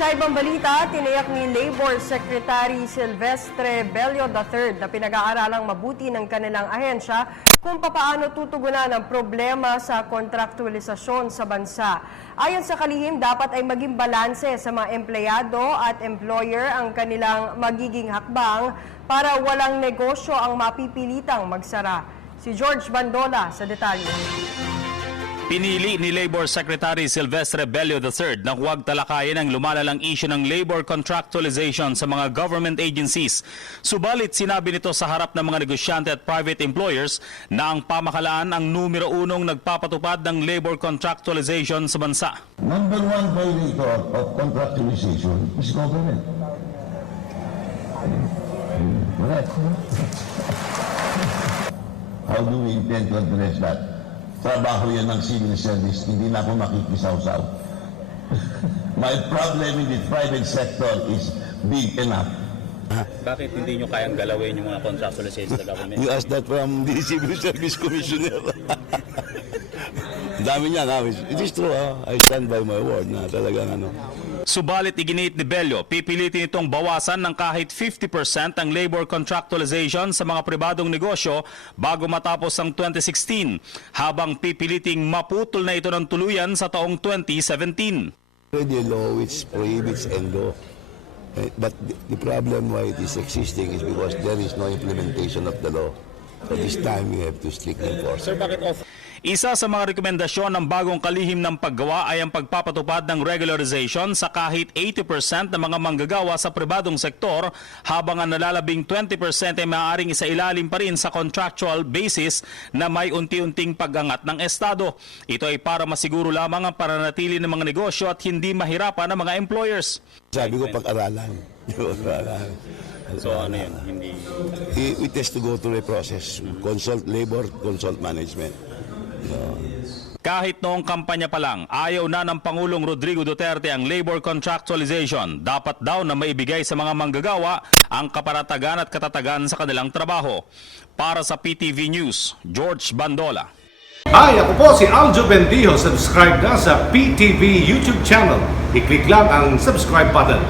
Sa ibang balita, tiniyak ni Labor Secretary Silvestre Bello III na pinag-aaralang mabuti ng kanilang ahensya kung papaano tutugunan ang problema sa kontraktualisasyon sa bansa. Ayon sa kalihim, dapat ay maging balanse sa mga empleyado at employer ang kanilang magiging hakbang para walang negosyo ang mapipilitang magsara. Si George Bandola sa detalye. Pinili ni Labor Secretary Silvestre Bello III na huwag talakayin ang lumalalang issue ng labor contractualization sa mga government agencies. Subalit sinabi nito sa harap ng mga negosyante at private employers na ang pamahalaan ang numero unong nagpapatupad ng labor contractualization sa bansa. Number one violator of contractualization is government. Correct. How do we intend to address that? Trabaho yan ng civil service, hindi na ako makikisaw-saw. My problem in the private sector is big enough. Bakit hindi nyo kayang galawin yung mga contractualization sa government? You asked that from the Civil Service Commissioner. Dami niya, it is true, I stand by my word na talagang Subalit iginit ni Bello, pipilitin itong bawasan ng kahit 50% ang labor contractualization sa mga pribadong negosyo bago matapos ang 2016, habang pipiliting maputol na ito ng tuluyan sa taong 2017. Already a law which prohibits ENDO. But the problem why it is existing is because there is no implementation of the law. So this time we have to strictly enforce. Sir, bakit off? Isa sa mga rekomendasyon ng bagong kalihim ng paggawa ay ang pagpapatupad ng regularization sa kahit 80% ng mga manggagawa sa pribadong sektor, habang ang nalalabing 20% ay maaaring isailalim pa rin sa contractual basis na may unti-unting pag-angat ng Estado. Ito ay para masiguro lamang ang pananatili ng mga negosyo at hindi mahirapan ng mga employers. Sabi ko pag-aralan. So ano yun? Hindi... It has to go through a process. Consult labor, consult management. Kahit noong kampanya pa lang, ayaw na ng Pangulong Rodrigo Duterte ang labor contractualization. Dapat daw na maibigay sa mga manggagawa ang kaparatagan at katatagan sa kanilang trabaho. Para sa PTV News, George Bandola. Hi, ako po si Aljo Bendijo. Subscribe na sa PTV YouTube channel. I-click lang ang subscribe button.